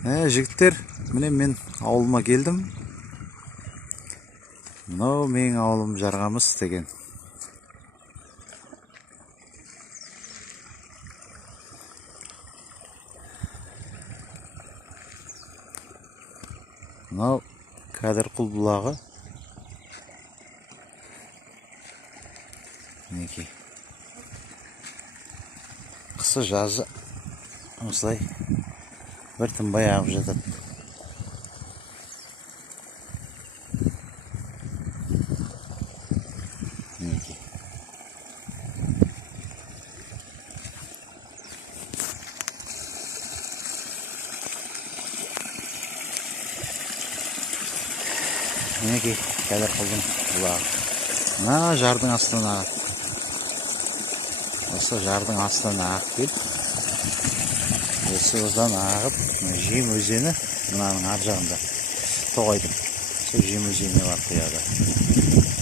Жігіттер, міне мен ауылыма келдім. Мынау менің ауылым Жарғамыс деген. Мынау Кәдірқұл бұлағы. Мінекей. Қысы жазы осылай бір тынбай ағып жатады. Мінекей. Мінекей Кәдірқұлдың бұлағы. Мына жардың астынан ағады. Осы жардың астынан ағып келіп, осы одан ағып, Жем өзені мынаның ар жағында, Тоғайдың сол Жем өзеніне барып құяды.